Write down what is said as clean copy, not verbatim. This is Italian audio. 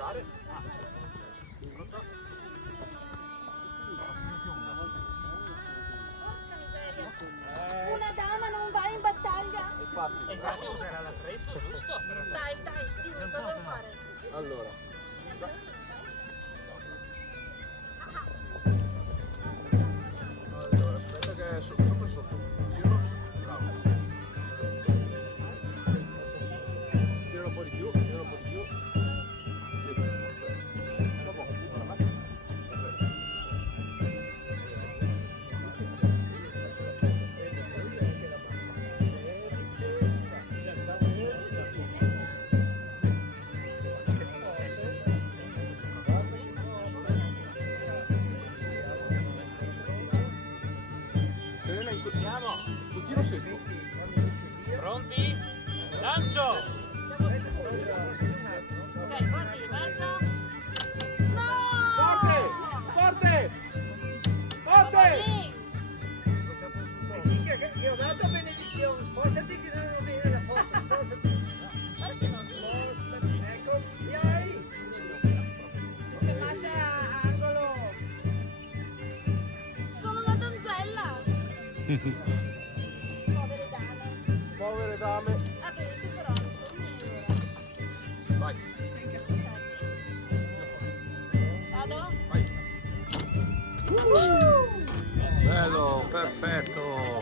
iniziare. Una dama non va in battaglia. Infatti userà l'attrezzo, giusto? Dai, dimmi cosa devo fare. Allora. Allora, aspetta che è sopra e sotto. Giro. Bravo. Tira un po' di più, tira un po' di più. Dopo, guarda, vai. Serena, Siamo un tiro secco. pronti? Lancio! Ok, oggi mezzo. No! Forte! Forte! Forte! Sì, che ho dato benedizione, spostati che non viene la foto, spostati. Perché non si Spostati, ecco, vieni. se passa a angolo? Sono una donzella. Povere dame. Povere dame. Vabbè, tu però non sono ora. Vai, Vado? vai. Bello, perfetto.